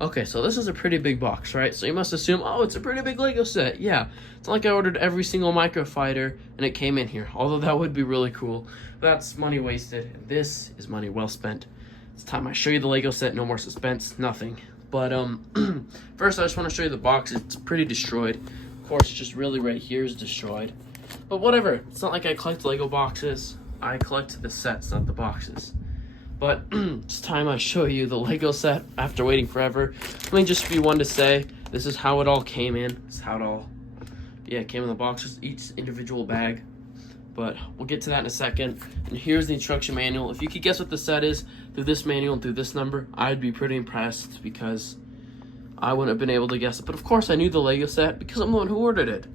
Okay, so this is a pretty big box, right? So you must assume, oh, it's a pretty big Lego set. Yeah, it's not like I ordered every single Micro Fighter and it came in here, although that would be really cool. That's money wasted, and this is money well spent. It's time I show you the Lego set, no more suspense, nothing. But first I just want to show you the box. It's pretty destroyed. Of course, just really right here is destroyed. But whatever, it's not like I collect Lego boxes. I collect the sets, not the boxes. But it's time I show you the Lego set after waiting forever. Let me just be one to say, this is how it all came in. This is how it all, it came in the box, just each individual bag. But we'll get to that in a second. And here's the instruction manual. If you could guess what the set is through this manual and through this number, I'd be pretty impressed because I wouldn't have been able to guess it. But of course I knew the Lego set because I'm the one who ordered it.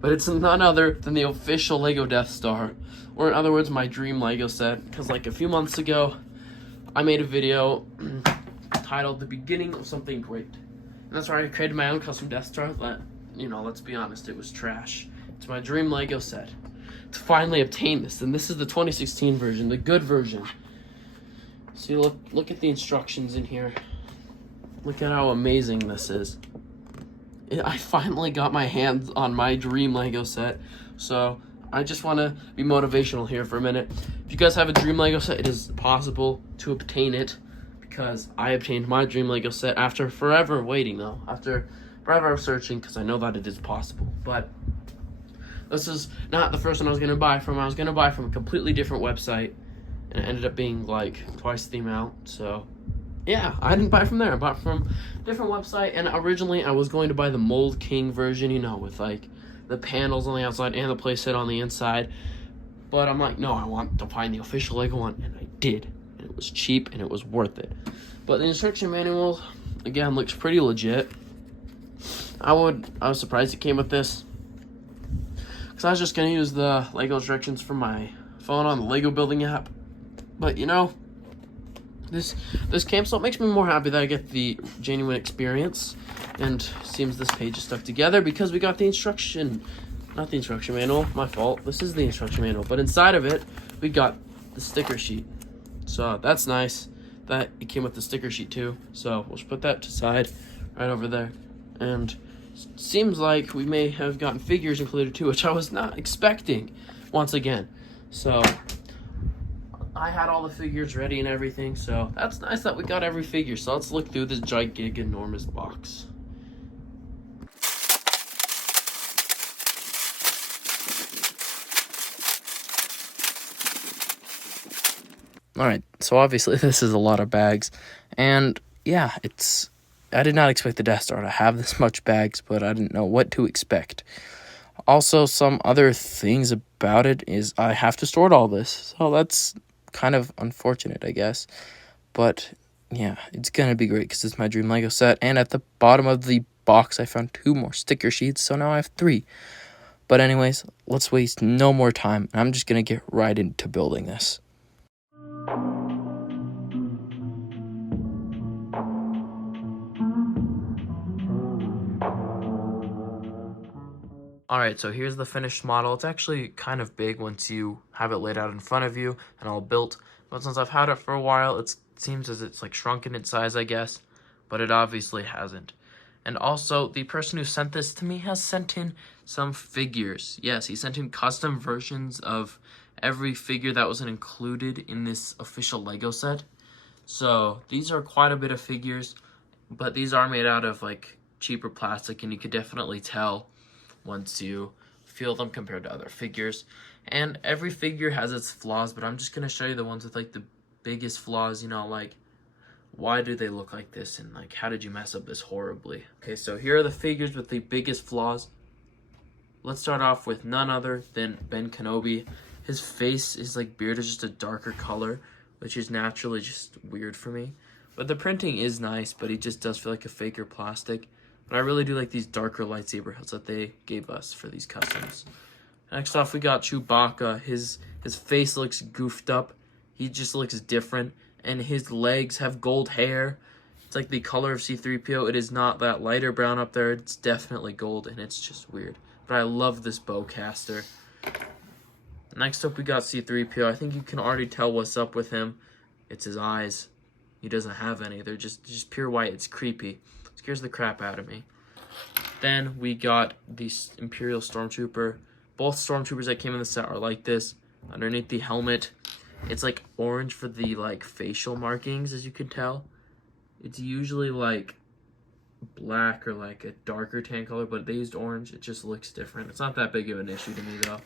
But it's none other than the official Lego Death Star. Or in other words, my dream Lego set. Because like a few months ago, I made a video titled The Beginning of Something Great. And that's where I created my own custom Death Star that, let's be honest, it was trash. It's my dream Lego set. To finally obtain this, and this is the 2016 version, the good version. See, look at the instructions in here. Look at how amazing this is. I finally got my hands on my dream Lego set, so I just want to be motivational here for a minute. If you guys have a dream Lego set, it is possible to obtain it because I obtained my dream Lego set after forever waiting, though. After forever searching, because I know that it is possible. But this is not the first one I was going to buy from. I was going to buy from a completely different website, and it ended up being like twice the amount. So yeah, I didn't buy from there. I bought from a different website, and originally I was going to buy the Mold King version, with like the panels on the outside and the playset on the inside. But I'm like, no, I want to find the official Lego one, and I did. And it was cheap, and it was worth it. But the instruction manual, again, looks pretty legit. I was surprised it came with this, because I was just going to use the Lego instructions from my phone on the Lego building app. But this came, so it makes me more happy that I get the genuine experience. And seems this page is stuck together because we got the not the instruction manual, my fault. This is the instruction manual, but inside of it, we got the sticker sheet. So that's nice that it came with the sticker sheet too. So we'll just put that to side right over there. And seems like we may have gotten figures included too, which I was not expecting once again. So I had all the figures ready and everything, so that's nice that we got every figure. So let's look through this ginormous box. Alright, so obviously this is a lot of bags, and yeah, I did not expect the Death Star to have this much bags, but I didn't know what to expect. Also, some other things about it is I have to store all this, so that's kind of unfortunate, I guess. But yeah, it's gonna be great because it's my dream Lego set, and at the bottom of the box I found 2 more sticker sheets, so now I have 3. But anyways, let's waste no more time, and I'm just gonna get right into building this. Alright, so here's the finished model. It's actually kind of big once you have it laid out in front of you and all built. But since I've had it for a while, it seems as it's like shrunken in size, I guess. But it obviously hasn't. And also, the person who sent this to me has sent in some figures. Yes, he sent in custom versions of every figure that wasn't included in this official Lego set. So these are quite a bit of figures, but these are made out of like cheaper plastic, and you could definitely tell once you feel them compared to other figures. And every figure has its flaws, but I'm just going to show you the ones with like the biggest flaws, like why do they look like this, and like how did you mess up this horribly. Okay, so here are the figures with the biggest flaws. Let's start off with none other than Ben Kenobi. His face, his like beard is just a darker color, which is naturally just weird for me. But the printing is nice, but he just does feel like a faker plastic. But I really do like these darker lightsaber hilts that they gave us for these customs. Next off, we got Chewbacca. His face looks goofed up. He just looks different. And his legs have gold hair. It's like the color of C-3PO. It is not that lighter brown up there. It's definitely gold, and it's just weird. But I love this bowcaster. Next up, we got C-3PO. I think you can already tell what's up with him. It's his eyes. he doesn't have any. They're just pure white. It's creepy. It scares the crap out of me. Then we got the Imperial Stormtrooper. Both Stormtroopers that came in the set are like this. Underneath the helmet, it's like orange for the like facial markings, as you can tell. It's usually like black or like a darker tan color, but they used orange. It just looks different. It's not that big of an issue to me though.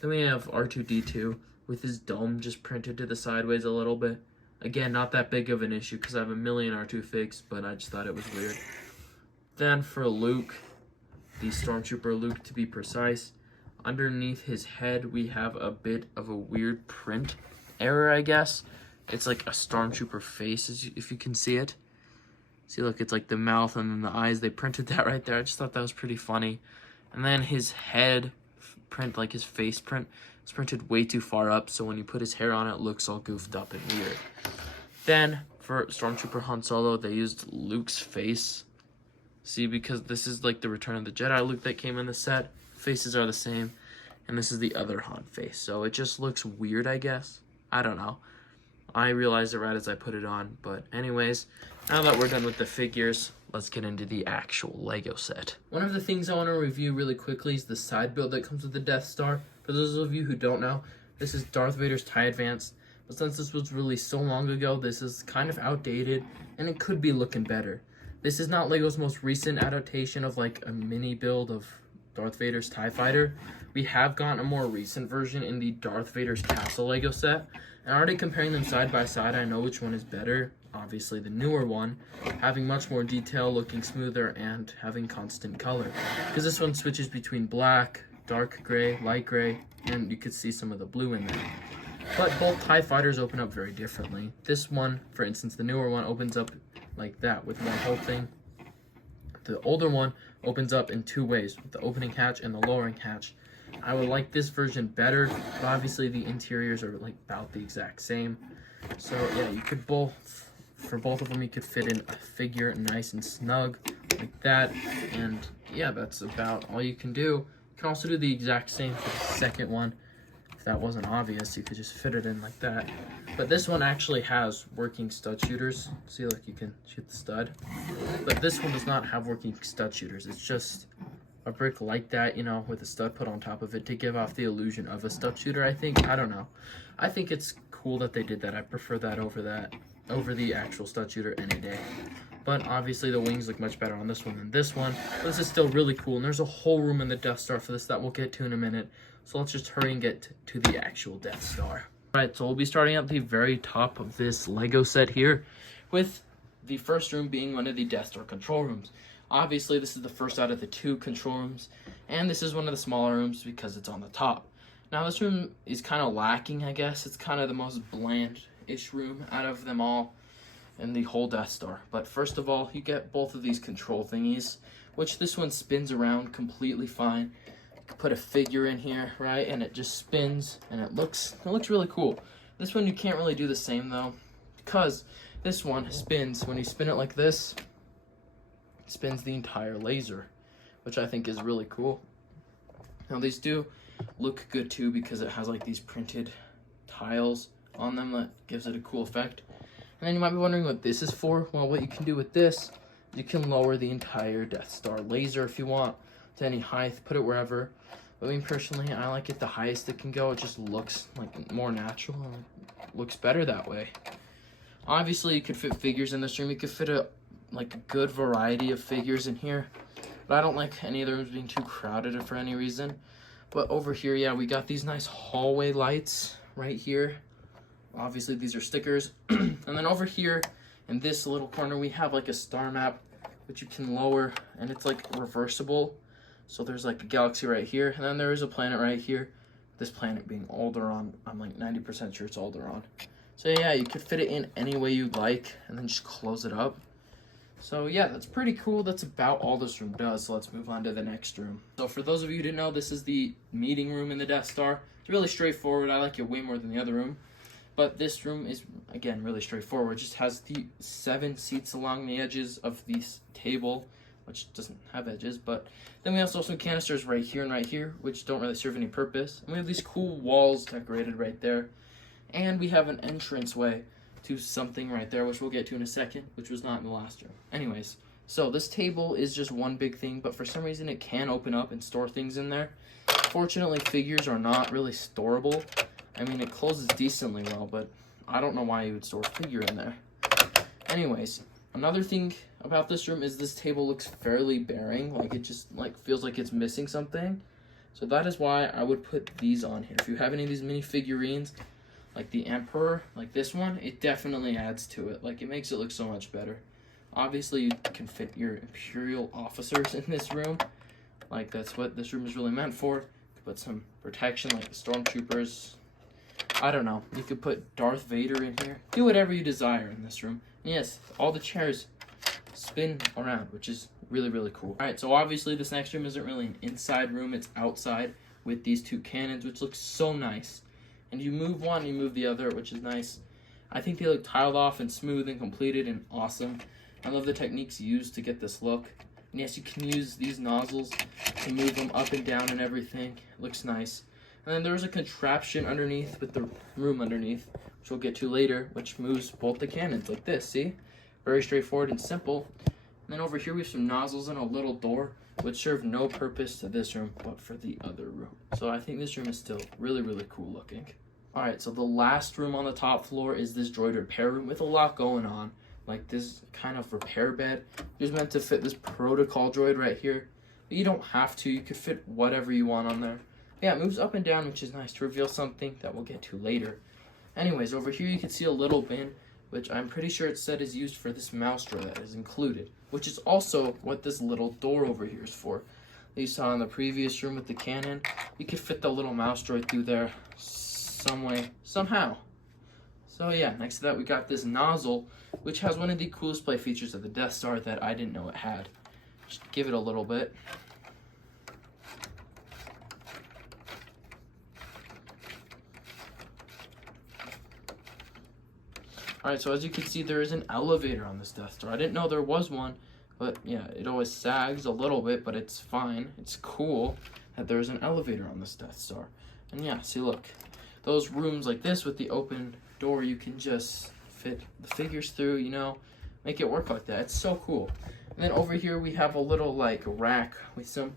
Then we have R2-D2 with his dome just printed to the sideways a little bit. Again, not that big of an issue because I have a million R2 figs, but I just thought it was weird. Then for Luke, the Stormtrooper Luke to be precise, underneath his head we have a bit of a weird print error, I guess. It's like a Stormtrooper face, if you can see it. See, look, it's like the mouth and then the eyes. They printed that right there. I just thought that was pretty funny. And then his head print, like his face print, is printed way too far up, so when you put his hair on, it looks all goofed up and weird. Then for Stormtrooper Han Solo, they used Luke's face. See, because this is like the Return of the Jedi Luke that came in the set. Faces are the same, and this is the other Han face, so it just looks weird, I guess. I don't know. I realized it right as I put it on, but anyways, now that we're done with the figures, let's get into the actual Lego set. One of the things I want to review really quickly is the side build that comes with the Death Star. For those of you who don't know, this is Darth Vader's TIE Advanced, but since this was released so long ago, this is kind of outdated, and it could be looking better. This is not Lego's most recent adaptation of like a mini build of Darth Vader's TIE Fighter. We have gotten a more recent version in the Darth Vader's Castle Lego set. And already comparing them side by side, I know which one is better. Obviously the newer one, having much more detail, looking smoother, and having constant color. Because this one switches between black, dark gray, light gray, and you could see some of the blue in there. But both TIE Fighters open up very differently. This one, for instance, the newer one opens up like that with one whole thing. The older one opens up in two ways, with the opening hatch and the lowering hatch. I would like this version better, but obviously the interiors are like about the exact same. So yeah, you could for both of them, you could fit in a figure nice and snug like that. And yeah, that's about all you can do. You can also do the exact same for the second one. If that wasn't obvious, you could just fit it in like that. But this one actually has working stud shooters. See, like you can shoot the stud. But this one does not have working stud shooters. It's just a brick like that, you know, with a stud put on top of it to give off the illusion of a stud shooter, I think. I don't know. I think it's cool that they did that. I prefer that over the actual stud shooter any day. But obviously the wings look much better on this one than this one. But this is still really cool, and there's a whole room in the Death Star for this that we'll get to in a minute. So let's just hurry and get to the actual Death Star. Alright, so we'll be starting at the very top of this Lego set here, with the first room being one of the Death Star control rooms. Obviously, this is the first out of the two control rooms, and this is one of the smaller rooms because it's on the top. Now, this room is kind of lacking, I guess. It's kind of the most bland-ish room out of them all in the whole Death Star. But first of all, you get both of these control thingies, which this one spins around completely fine. You can put a figure in here, right, and it just spins, and it looks really cool. This one you can't really do the same, though, because this one spins. When you spin it like this, spins the entire laser, which I think is really cool. Now these do look good too because it has like these printed tiles on them that gives it a cool effect. And then you might be wondering what this is for. Well, what you can do with this, you can lower the entire Death Star laser if you want to any height, put it wherever. But I mean, personally, I like it the highest it can go. It just looks like more natural and looks better that way. Obviously, you could fit figures in this room. You could fit a good variety of figures in here, but I don't like any of the rooms being too crowded for any reason. But over here, yeah, we got these nice hallway lights right here. Obviously these are stickers. And then over here in this little corner we have like a star map which you can lower, and it's like reversible. So there's like a galaxy right here, and then there is a planet right here. This planet being Alderaan, I'm like 90% sure it's Alderaan. So yeah, you could fit it in any way you'd like and then just close it up. So yeah, that's pretty cool. That's about all this room does. So let's move on to the next room. So for those of you who didn't know, this is the meeting room in the Death Star. It's really straightforward. I like it way more than the other room. But this room is, again, really straightforward. It just has the 7 seats along the edges of the table, which doesn't have edges. But then we also have some canisters right here and right here, which don't really serve any purpose. And we have these cool walls decorated right there. And we have an entranceway to something right there, which we'll get to in a second, which was not in the last room. Anyways, so this table is just one big thing, but for some reason it can open up and store things in there. Fortunately, figures are not really storable. I mean, it closes decently well, but I don't know why you would store a figure in there. Anyways, another thing about this room is this table looks fairly barren. Like, it just feels like it's missing something. So that is why I would put these on here. If you have any of these mini figurines, like the Emperor, like this one, it definitely adds to it. Like, it makes it look so much better. Obviously, you can fit your Imperial officers in this room. Like, that's what this room is really meant for. You could put some protection, like the Stormtroopers. I don't know. You could put Darth Vader in here. Do whatever you desire in this room. And yes, all the chairs spin around, which is really, really cool. Alright, so obviously this next room isn't really an inside room. It's outside with these two cannons, which looks so nice. And you move one, you move the other, which is nice. I think they look tiled off and smooth and completed and awesome. I love the techniques used to get this look. And yes, you can use these nozzles to move them up and down and everything. It looks nice. And then there's a contraption underneath with the room underneath, which we'll get to later, which moves both the cannons like this, see? Very straightforward and simple. And then over here we have some nozzles and a little door, which serve no purpose to this room, but for the other room. So I think this room is still really, really cool looking. Alright, so the last room on the top floor is this droid repair room with a lot going on. Like this kind of repair bed. It's meant to fit this protocol droid right here. But you don't have to. You could fit whatever you want on there. Yeah, it moves up and down, which is nice to reveal something that we'll get to later. Anyways, over here you can see a little bin, which I'm pretty sure it said is used for this mouse drawer that is included, which is also what this little door over here is for. You saw in the previous room with the cannon, you could fit the little mouse droid through there some way, somehow. So yeah, next to that we got this nozzle, which has one of the coolest play features of the Death Star that I didn't know it had. Just give it a little bit. Alright, so as you can see, there is an elevator on this Death Star. I didn't know there was one, but yeah, it always sags a little bit, but it's fine. It's cool that there's an elevator on this Death Star. And yeah, see, look. Those rooms like this with the open door, you can just fit the figures through, you know, make it work like that. It's so cool. And then over here we have a little like rack with some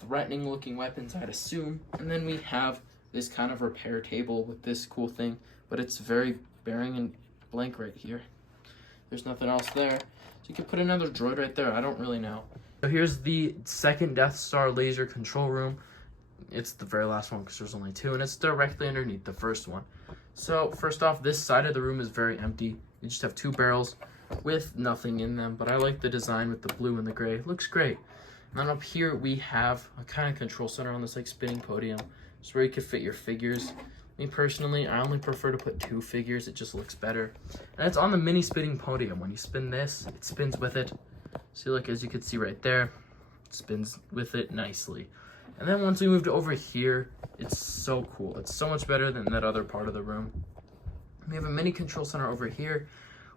threatening looking weapons, I'd assume. And then we have this kind of repair table with this cool thing, but it's very barren and blank right here. There's nothing else there. So you could put another droid right there. I don't really know. So here's the second Death Star laser control room. It's the very last one because there's only two, and it's directly underneath the first one. So first off, this side of the room is very empty. You just have two barrels with nothing in them, but I like the design with the blue and the gray. It looks great. And then up here we have a kind of control center on this like spinning podium. It's where you could fit your figures. Me personally, I only prefer to put two figures. It just looks better. And it's on the mini spinning podium. When you spin this, it spins with it. See, like as you can see right there, it spins with it nicely. And then once we moved over here, it's so cool. It's so much better than that other part of the room. We have a mini control center over here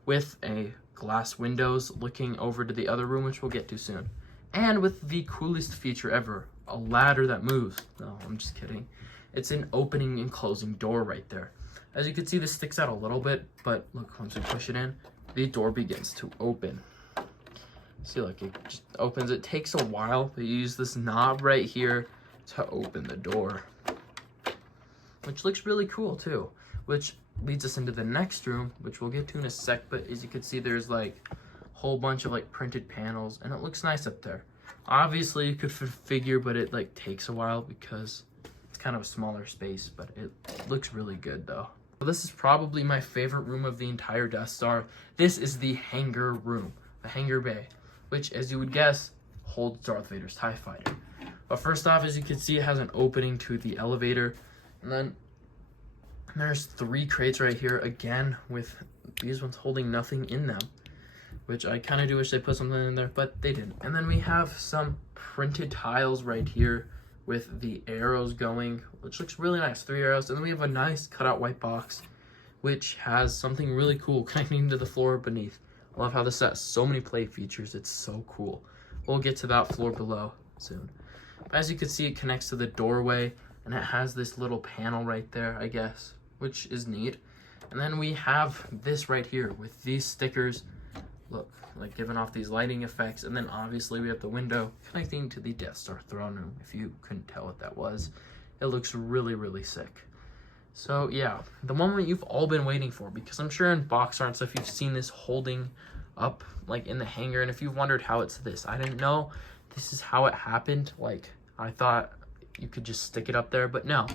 with a glass windows looking over to the other room, which we'll get to soon. And with the coolest feature ever, a ladder that moves. No, I'm just kidding. It's an opening and closing door right there. As you can see, this sticks out a little bit, but look, once we push it in, the door begins to open. See, like it just opens. It takes a while, but you use this knob right here to open the door, which looks really cool too, which leads us into the next room, which we'll get to in a sec. But as you can see, there's like a whole bunch of like printed panels, and it looks nice up there. Obviously you could figure, but it like takes a while because it's kind of a smaller space, but it looks really good though. So this is probably my favorite room of the entire Death Star. This is the hangar room, the hangar bay, which, as you would guess, holds Darth Vader's TIE Fighter. But first off, as you can see, it has an opening to the elevator. And then there's three crates right here, again, with these ones holding nothing in them, which I kind of do wish they put something in there, but they didn't. And then we have some printed tiles right here with the arrows going, which looks really nice, 3 arrows. And then we have a nice cutout white box, which has something really cool connecting to the floor beneath. I love how this has so many play features. It's so cool. We'll get to that floor below soon. As you can see, it connects to the doorway, and it has this little panel right there, I guess, which is neat. And then we have this right here with these stickers. Look, like giving off these lighting effects. And then obviously we have the window connecting to the Death Star throne room. If you couldn't tell what that was, it looks really, really sick. So yeah, the moment you've all been waiting for, because I'm sure in box art and stuff, you've seen this holding up like in the hangar. And if you've wondered how it's this, I didn't know this is how it happened. Like I thought you could just stick it up there, but no,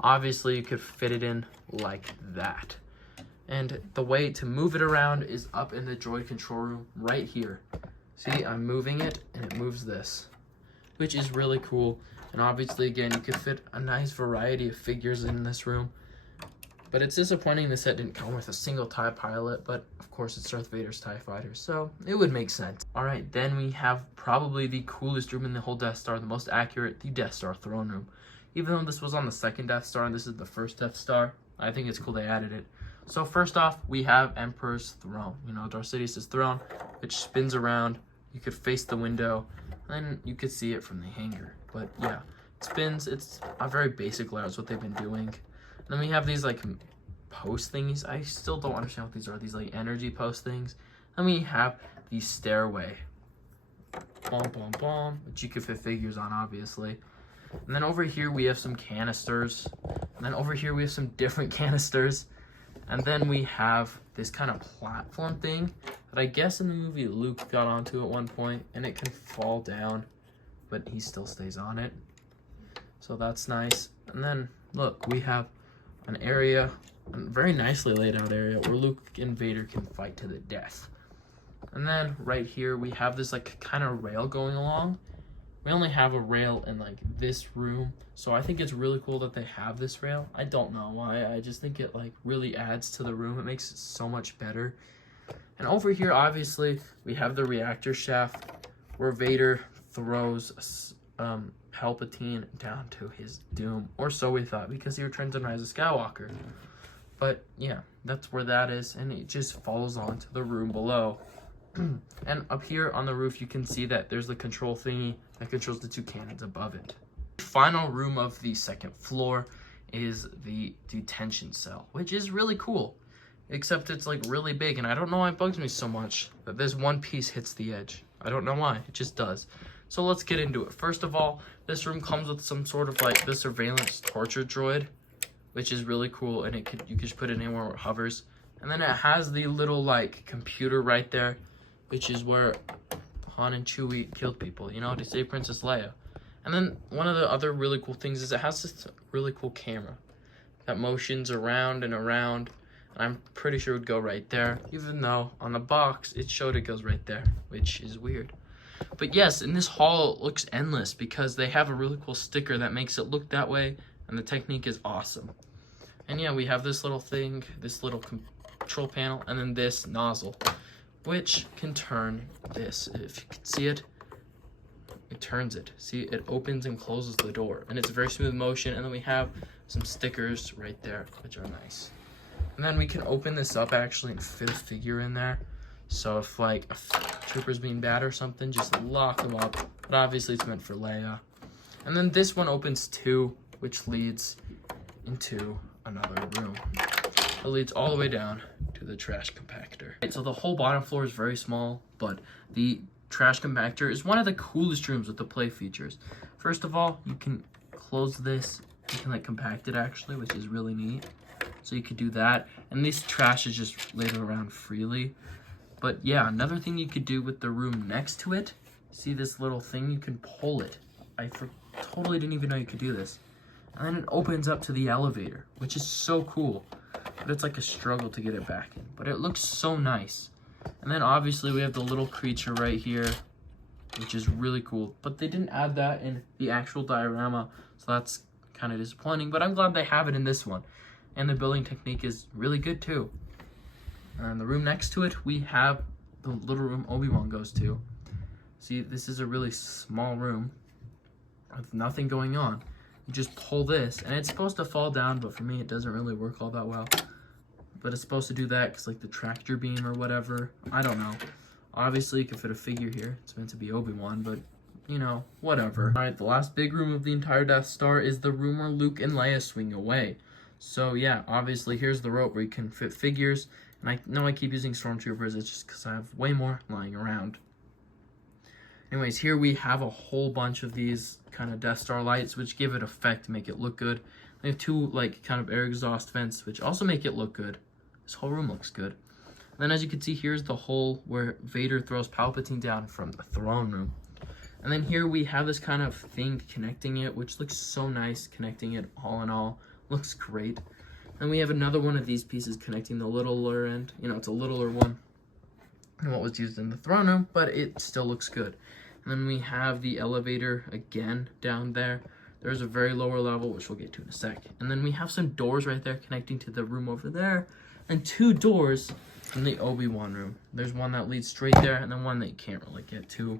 obviously you could fit it in like that. And the way to move it around is up in the droid control room right here. See, I'm moving it and it moves this, which is really cool. And obviously, again, you could fit a nice variety of figures in this room. But it's disappointing the set didn't come with a single TIE pilot, but of course it's Darth Vader's TIE fighter, so it would make sense. All right, then we have probably the coolest room in the whole Death Star, the most accurate, the Death Star throne room. Even though this was on the second Death Star and this is the first Death Star, I think it's cool they added it. So first off, we have Emperor's throne, you know, Darth Sidious's throne, which spins around. You could face the window, and then you could see it from the hangar. But yeah, it spins. It's a very basic layout. It's what they've been doing. And then we have these like post thingies. I still don't understand what these are. These like energy post things. Then we have the stairway. Boom, boom, boom, which you could fit figures on, obviously. And then over here we have some canisters. And then over here we have some different canisters. And then we have this kind of platform thing that I guess in the movie Luke got onto at one point, and it can fall down, but he still stays on it. So that's nice. And then look, we have an area, a very nicely laid out area where Luke and Vader can fight to the death. And then right here we have this like kind of rail going along. We only have a rail in like this room, so I think it's really cool that they have this rail. I don't know why, I just think it like really adds to the room. It makes it so much better. And over here, obviously, we have the reactor shaft where Vader throws Palpatine down to his doom, or so we thought, because he returns in Rise of Skywalker. But yeah, that's where that is, and it just falls onto the room below. And up here on the roof, you can see that there's the control thingy that controls the two cannons above it. The final room of the second floor is the detention cell, which is really cool, except it's like really big, and I don't know why it bugs me so much that this one piece hits the edge. I don't know why, it just does. So let's get into it. First of all, this room comes with some sort of like the surveillance torture droid, which is really cool, and you could just put it anywhere where it hovers. And then it has the little like computer right there, which is where Han and Chewie killed people, you know, to save Princess Leia. And then one of the other really cool things is it has this really cool camera that motions around and around. And I'm pretty sure it would go right there, even though on the box it showed it goes right there, which is weird. But yes, in this hall it looks endless because they have a really cool sticker that makes it look that way, and the technique is awesome. And yeah, we have this little thing, this little control panel, and then this nozzle, which can turn this. If you can see it, it turns it. See, it opens and closes the door, and it's a very smooth motion. And then we have some stickers right there, which are nice. And then we can open this up actually and fit a figure in there. So if like a trooper's being bad or something, just lock them up. But obviously it's meant for Leia. And then this one opens too, which leads into another room. It leads all the way down to the trash compactor. Right, so the whole bottom floor is very small, but the trash compactor is one of the coolest rooms with the play features. First of all, you can close this. You can like compact it actually, which is really neat. So you could do that. And this trash is just laid around freely. But yeah, another thing you could do with the room next to it, see this little thing? You can pull it. I totally didn't even know you could do this. And then it opens up to the elevator, which is so cool. But it's like a struggle to get it back in. But it looks so nice. And then obviously we have the little creature right here, which is really cool. But they didn't add that in the actual diorama, so that's kind of disappointing. But I'm glad they have it in this one. And the building technique is really good too. And the room next to it, we have the little room Obi-Wan goes to. See, this is a really small room with nothing going on. You just pull this, and it's supposed to fall down, but for me, it doesn't really work all that well. But it's supposed to do that because, like, the tractor beam or whatever. I don't know. Obviously, you can fit a figure here. It's meant to be Obi-Wan, but, you know, whatever. All right, the last big room of the entire Death Star is the room where Luke and Leia swing away. So yeah, obviously here's the rope where you can fit figures. And I know I keep using Stormtroopers, it's just because I have way more lying around. Anyways, here we have a whole bunch of these kind of Death Star lights, which give it effect to make it look good. We have two like kind of air exhaust vents, which also make it look good. This whole room looks good. And then as you can see, here's the hole where Vader throws Palpatine down from the throne room. And then here we have this kind of thing connecting it, which looks so nice, connecting it all in all. Looks great. And we have another one of these pieces connecting the littler end. You know, it's a littler one than what was used in the throne room, but it still looks good. And then we have the elevator again down there. There's a very lower level, which we'll get to in a sec. And then we have some doors right there connecting to the room over there. And two doors in the Obi-Wan room. There's one that leads straight there, and then one that you can't really get to.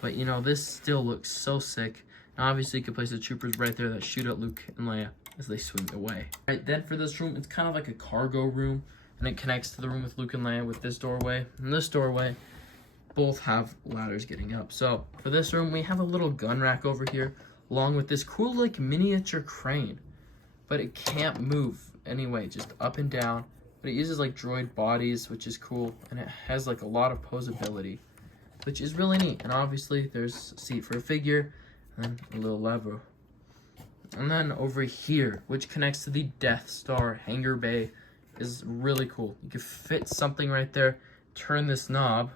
But, you know, this still looks so sick. And obviously, you can place the troopers right there that shoot at Luke and Leia as they swing away. Right, then for this room, it's kind of like a cargo room, and it connects to the room with Luke and Leia with this doorway. And this doorway both have ladders getting up. So for this room, we have a little gun rack over here, along with this cool like miniature crane. But it can't move anyway, just up and down. But it uses like droid bodies, which is cool, and it has like a lot of posability, which is really neat. And obviously there's a seat for a figure, and a little lever. And then over here, which connects to the Death Star hangar bay, is really cool. You can fit something right there, turn this knob,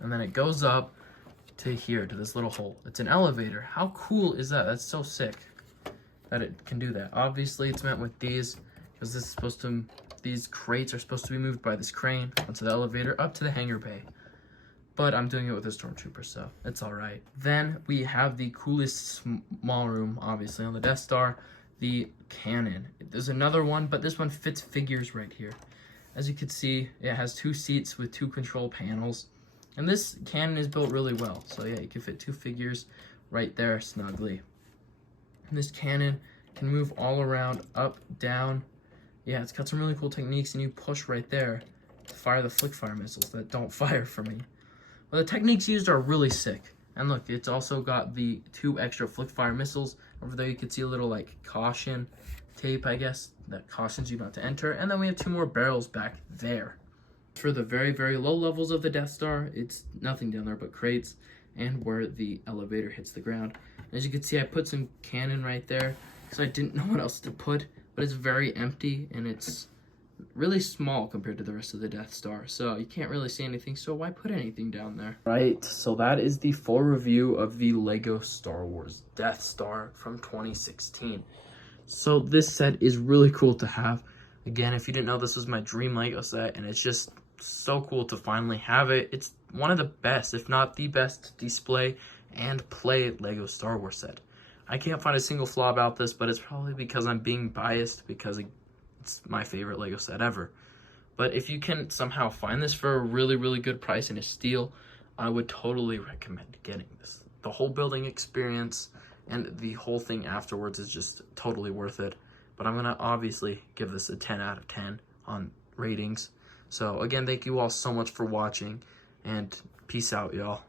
and then it goes up to here, to this little hole. It's an elevator. How cool is that? That's so sick that it can do that. Obviously, it's meant with these, because this is supposed to, these crates are supposed to be moved by this crane onto the elevator up to the hangar bay. But I'm doing it with a Stormtrooper, so it's all right. Then we have the coolest small room, obviously, on the Death Star, the cannon. There's another one, but this one fits figures right here. As you can see, it has two seats with two control panels. And this cannon is built really well. So yeah, you can fit two figures right there snugly. And this cannon can move all around, up, down. Yeah, it's got some really cool techniques, and you push right there to fire the flick fire missiles that don't fire for me. Well, the techniques used are really sick. And look, it's also got the two extra flick fire missiles. Over there you can see a little like caution tape, I guess, that cautions you not to enter. And then we have two more barrels back there. For the very, very low levels of the Death Star, it's nothing down there but crates and where the elevator hits the ground. As you can see, I put some cannon right there because I didn't know what else to put, but it's very empty and it's really small compared to the rest of the Death Star, so you can't really see anything, so why put anything down there? Right, so that is the full review of the LEGO Star Wars Death Star from 2016. So this set is really cool to have. Again, if you didn't know, this was my dream LEGO set, and it's just so cool to finally have it. It's one of the best, if not the best, display and play LEGO Star Wars set. I can't find a single flaw about this, but it's probably because I'm being biased because it's my favorite LEGO set ever. But if you can somehow find this for a really, really good price and a steal, I would totally recommend getting this. The whole building experience and the whole thing afterwards is just totally worth it. But I'm going to obviously give this a 10 out of 10 on ratings. So again, thank you all so much for watching, and peace out, y'all.